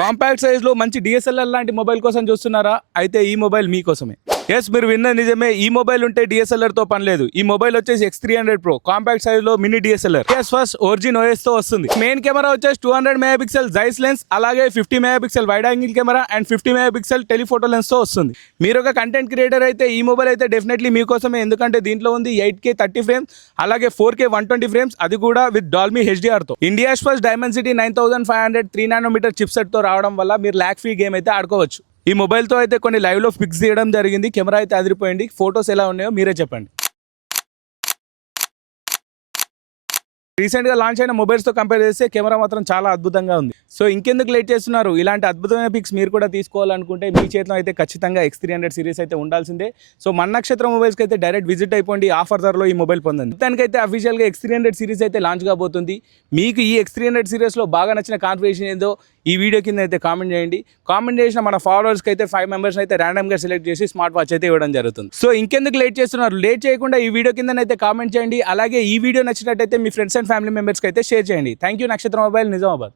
Compact size లో మంచి DSLR లాంటి మొబైల్ కోసం చూస్తున్నారా? అయితే ఈ మొబైల్ మీకోసమే. ఎస్, మీరు విన్న నిజమే. ఈ మొబైల్ ఉంటే డిఎస్ఎల్ఆర్ తో పని లేదు. ఈ మొబైల్ వచ్చేసి X300 Pro కాంపాక్ట్ సైజ్ లో mini DSLR. First origin OS తో వస్తుంది. మెయిన్ కెమెరా వచ్చేసి 200 మెగాపిక్సెల్ జైస్ లెన్స్, అలాగే 50 megapixel wide angle camera and 50 megapixel telephoto lens తో వస్తుంది. మీరు ఒక కంటెంట్ క్రియేటర్ అయితే ఈ మొబైల్ అయితే డెఫినెట్లీ మీకోసమే. ఎందుకంటే దీంట్లో ఉంది 8K 30 ఫ్రేమ్స్, అలాగే 4K 120 ఫ్రేమ్స్, అది కూడా విత్ డాల్మీ హెచ్డిఆర్ తో. India's first Dimensity 9500 3 nanometre chip set తో రావడం వల్ల మీరు ల్యాక్ ఫ్రీ గేమ్ అయితే ఆడుకోవచ్చు. ఈ మొబైల్ తో అయితే కొన్ని లైవ్ లో పిక్స్ తీయడం జరిగింది. కెమెరా అయితే అదిరిపోయింది. ఫొటోస్ ఎలా ఉన్నాయో మీరే చెప్పండి. రీసెంట్ గా లాంచ్ అయిన మొబైల్స్ తో కంపేర్ చేస్తే కెమెరా మాత్రం చాలా అద్భుతంగా ఉంది. సో ఇంకెందుకు లేట్ చేస్తున్నారు? ఇలాంటి అద్భుతమైన పిక్స్ మీరు కూడా తీసుకోవాలనుకుంటే మీ చేతిలో అయితే ఖచ్చితంగా X300 సిరీస్ అయితే ఉండాల్సిందే. సో మన నక్షత్ర మొబైల్స్ కి అయితే డైరెక్ట్ విజిట్ అయిపోండి. ఆఫర్ ధరలో ఈ మొబైల్ పొందండి. దానికైతే అఫీషియల్ గా X300 సిరీస్ అయితే లాంచ్ కాబోతుంది. మీకు ఈ X300 సిరీస్ లో బాగా నచ్చిన కాన్ఫిగరేషన్ ఏదో ఈ వీడియో కింద అయితే కామెంట్ చేయండి. కామెంట్ చేసిన మన ఫాలోవర్స్కి అయితే 5 మెంబర్స్ అయితే ర్యాండమ్గా సెలెక్ట్ చేసి స్మార్ట్ వాచ్ అయితే ఇవ్వడం జరుగుతుంది. సో ఇంకెందుకు లేట్ చేస్తున్నారు? లేట్ చేయకుండా ఈ వీడియో కిందనైతే కామెంట్ చేయండి. అలాగే ఈ వీడియో నచ్చినట్టయితే మీ ఫ్రెండ్స్ అండ్ ఫ్యామిలీ మెంబర్స్కి అయితే షేర్ చేయండి. Thank you. నక్షత్ర మొబైల్, నిజామాబాద్.